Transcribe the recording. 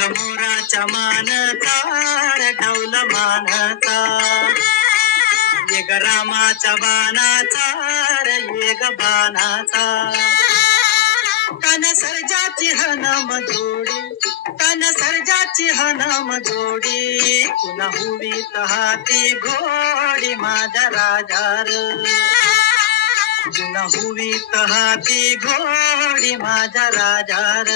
ढोल मोराच्या मानता ढोल मानता एक रामाच्या बाणाचा एक बाणाचा तन सर्जाची हनम जोडी तन सर्जाची हनम जोडी पुन्हा हुवीत हाती घोडी माझ्या राजार पुन्हा हुवीत हाती घोडी माझ्या राजार